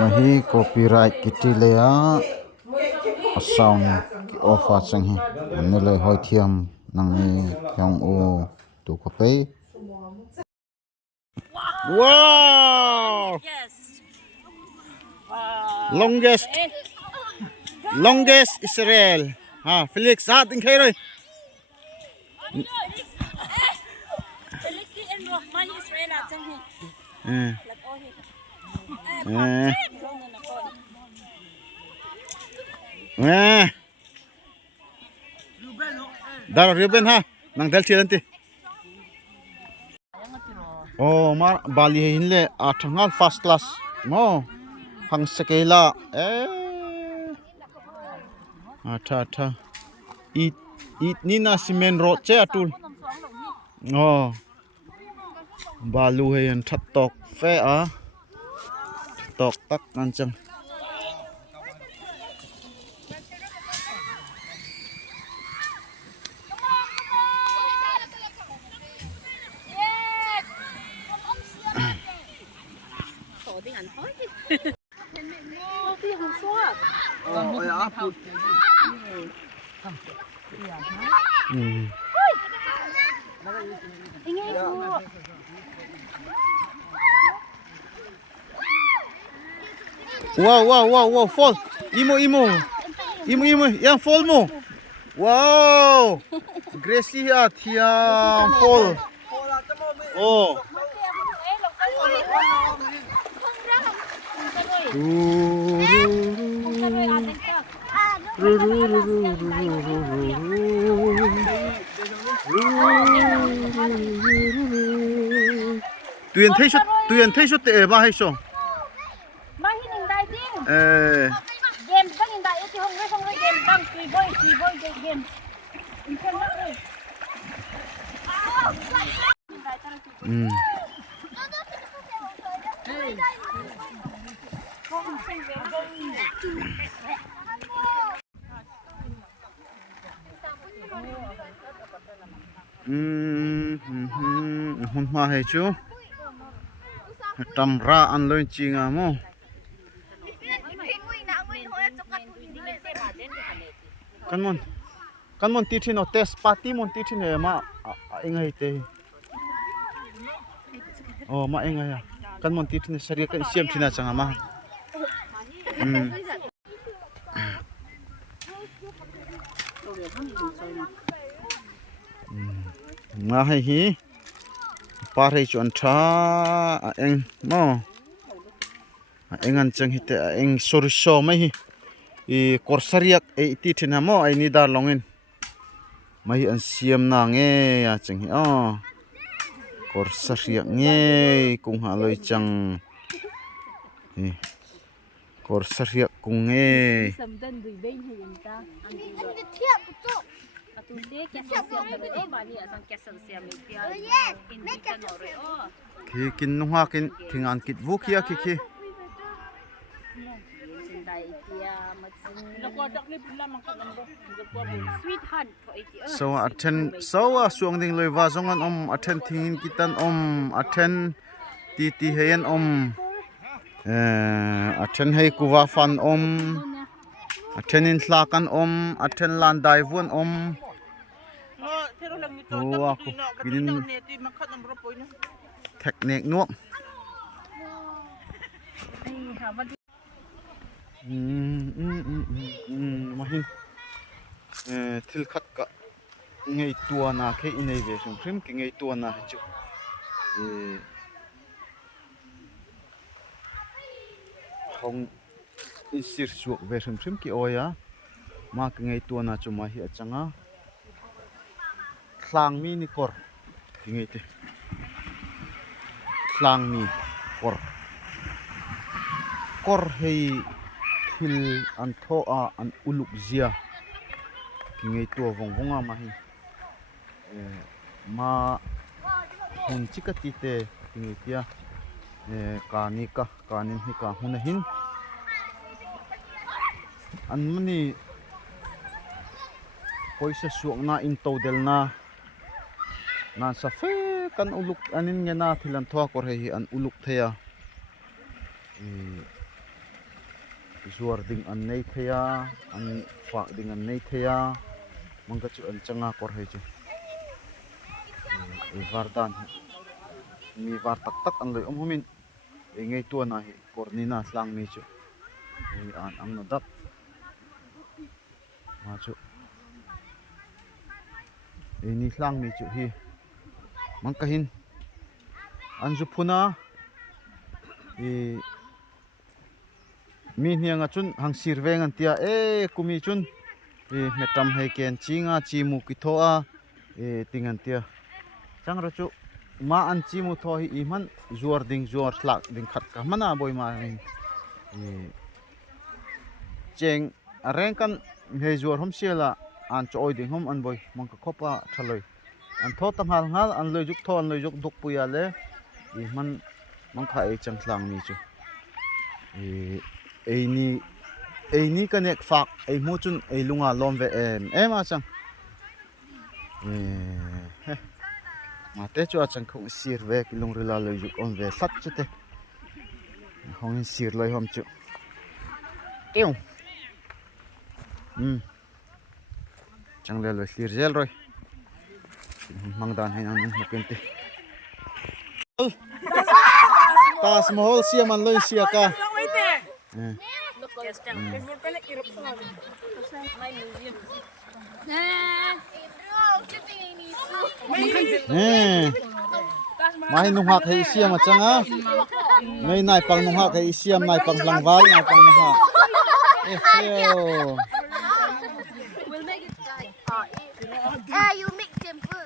Mahi copyright kiti leya sound ki offer chang hi ne le hoi thiam nang ni yang o tu ko pe. Wow! Yes. Longest Israel. Ha Felix ha tin khai rồi. Felix in Rohman Israel chang hi. Lat o hi. Dar Ruben ha nang dal chilanti. Oh mar Bali hinle athangal first class mo hang sekela atha it ni na cement road che atul oh balu he an that tok fe a tok tak kan chang wow fall imo yang fall mo wow Gracie ha thiam fall oh Tuyền thấy chút tệ ba hay sao? Mai hi ning dai ding. Game bang in dai ti hong re game bang ki boy game. In chen na re. Hun ma hay chú tam ra ăn lên chinga mo kan mon ti thin o test party mon ti thin e ma engai te oh ma engai ya kan mon ti thin sari kan siam thina changa ma nga hay hi pare chuan tha eng mo engan chang hite eng sorisho mai hi I korsariak e ti thina mo ai ni dar longin mai an siam na nge ya chang hi korsariak nge kung ha loi chang korsariak kung nge Samdan dui bein hi ta. Ang thiap chu. Atu de ke siam e bani asang ke siam e pia. In bi kan ore o. ki kin nu ha kin thingan kit vu kia ki Sweetheart so attend so suang ding loi wa zongan attend thingin kitan attend ti heyan attend hei kuwa fan attend in thlakan attend lan dai vun aku kinin technique nuak mahin thil khat ka ngei tua na ke inei ve sum phrim ki ngei tua na chu hong isir suak ve sum phrim ki oya ma ki ngei tua na chu ma hi achanga thlang mi ni kor ki ngei te thlang mi kor hei thil an tho a an uluk zia ki ngei tua vonga ma hi ma hun chikati te ki ngei tia kanin hi ka hun hin an mani poisa suak na in to del na sa fe kan uluk anin nge na thilan thoa kor hei an uluk theya zuar ding an nei theya an fa ding an nei theya mangka chu an changa kor hei chu vardan mi var tak tak an loi humin ngei tu na hi kornina tlang mi chu an ang na dak ma chu ni tlang mi chu hi mangka hin an zu phuna mi hianga chun hang sirveng an tia kumi chun metam hei ken chinga chimu ki thoa tingan tia changra chu ma an chimu tho hi i man zuar ding zuar thlak ding khat ka mana boi ma cheng areng kan hei zuar hom siala an choi ding hom an boi mangka khopa thaloi an tho tam hal ngal an loi juk tho an loi juk duk puya le i man mangkha e chang thlang mi chu ei ni kanek fak ei mu chun ei lunga lom ve em a chang ma te chu a chang khong sir ve ki lung rila loi juk on ve sat chu te hong sir loi hom chu teu chang le loi sir zel roi mangdan hai an mokin te tas mahol siam an loi sia ka mai nung hak hei siam a changa mai nai pang nung hak hei siam nai pang langwal nai pang nung hak You make temple.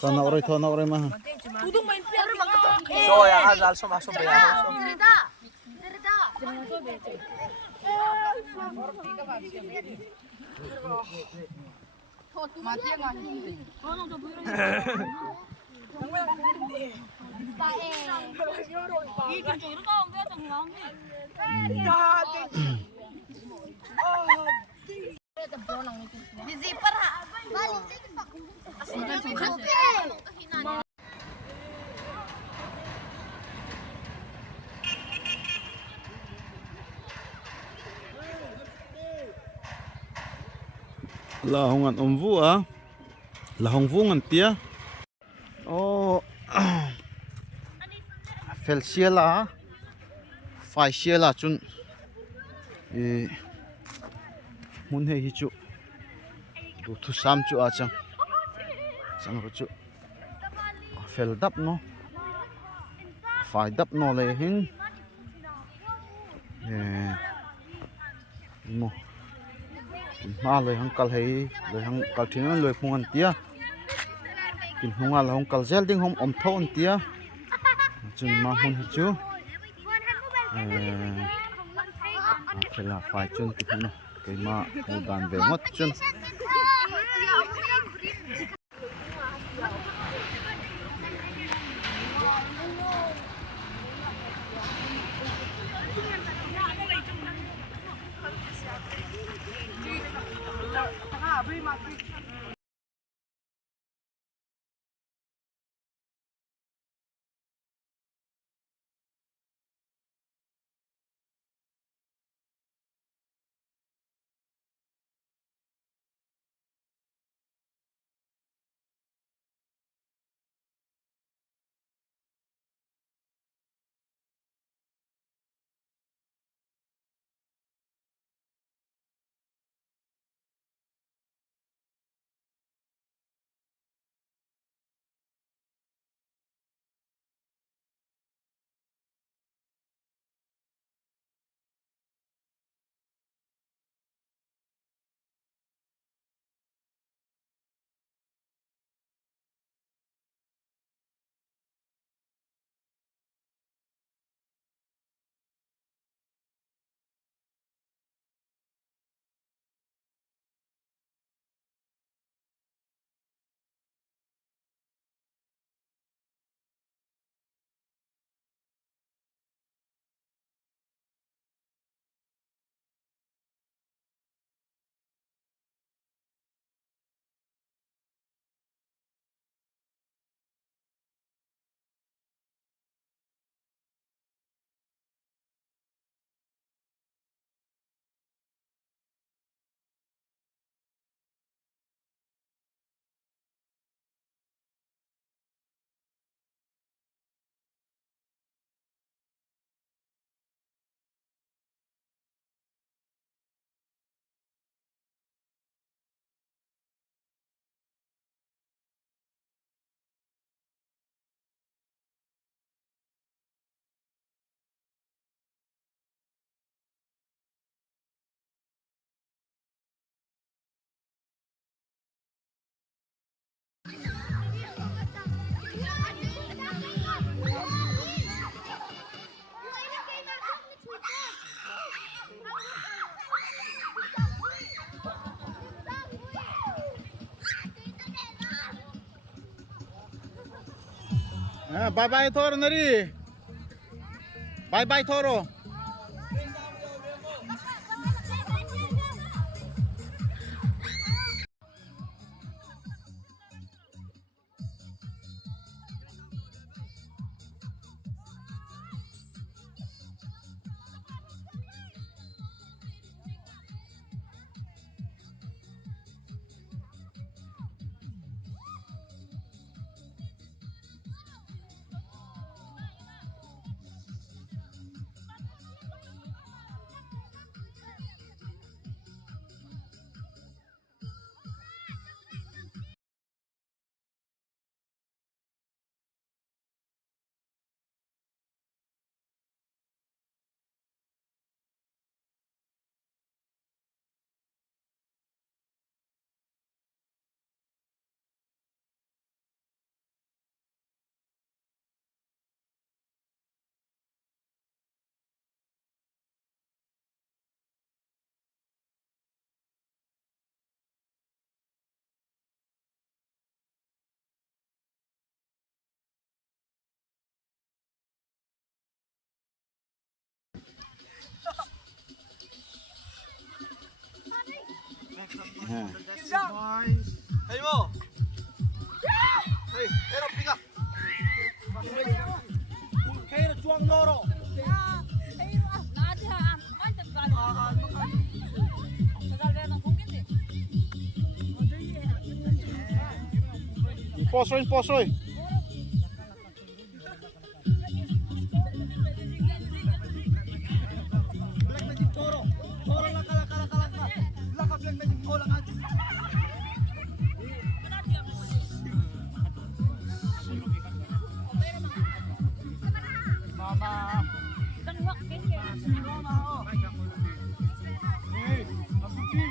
Sana orai thona orai ma So ya azal so masuk ya. la hong an vu a la hong vu ngan tia fel siala fai siala chun mun he hi chu du thu sam chu a chang ro chu fel dap no fai dap no le hin mo ma le hang kal hei le hang kal thing le phung an tia kin hunga la hong kal zel ding hom om thon tia chun ma hun hi chu phela fai chun ti hna ke ma hu dan be mot chun Bye bye Toro nari. Bye bye Toro. Hey mo. Hey, ero pika. Kayo juang loro. Posoy. Black magic toro. Toro laka. Laka black magic toro laka. Mama. Hey, Abuki.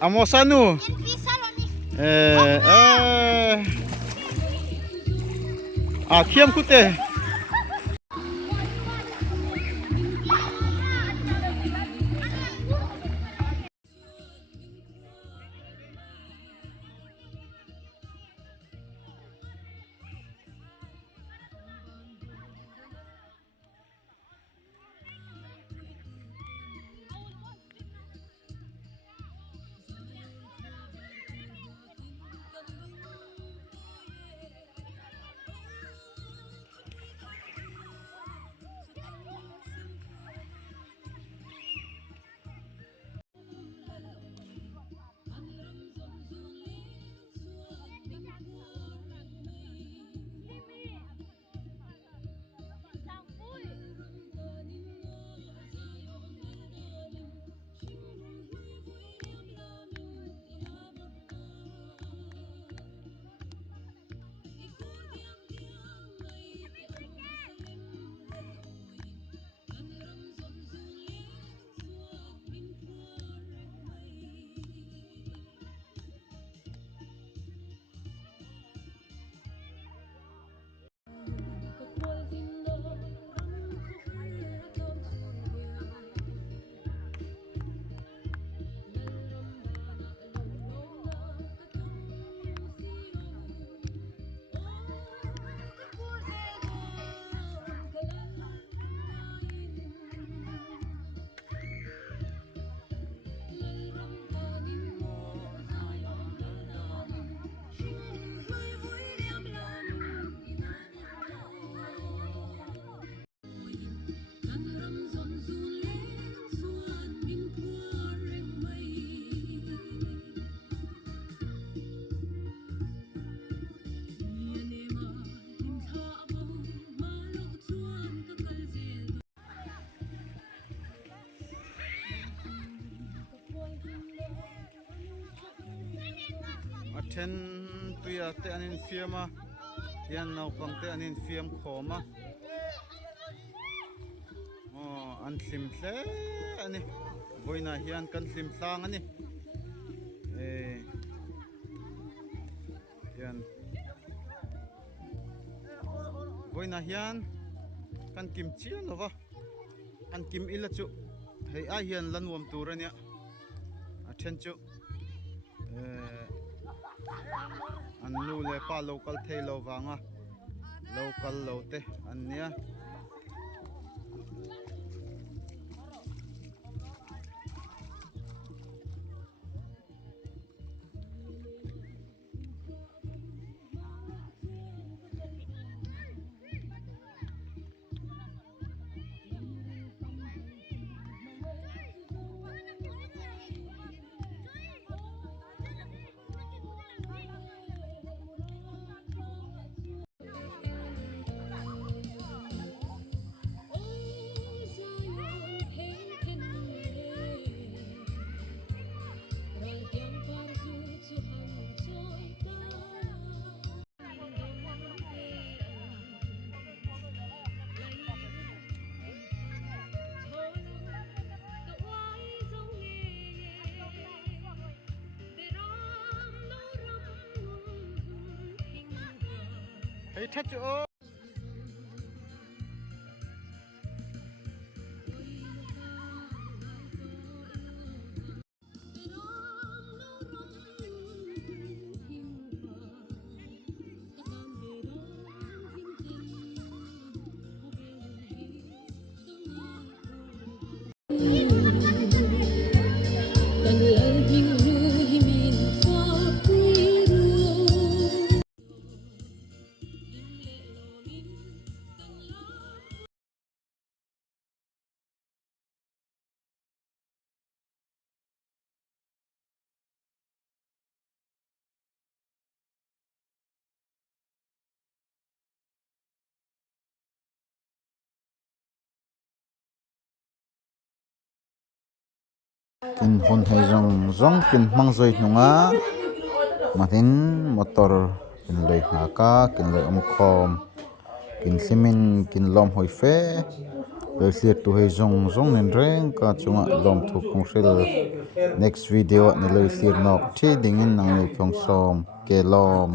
Amosanu. Kiam kute. ten tuya te anin fiama hian naupang te anin fiam khoma an hlim hle ani boina hian kan hlim tlang ani hian boina hian kan kim chian lova an kim ila chu hei a hian lanwam tur ania a then chu an lu le pa local thei lo wanga local lo te an nia hei thắt chu kin hun hei zong kin mang zoi hnunga matin motor kin lei hna ka kin lei khom kin hlimin kin lom hoi fe lei hliat tu hei zong nen reng ka chunga lom thu kong hril next video ni lei hlir nok thi dingin nang nei phong som ke lom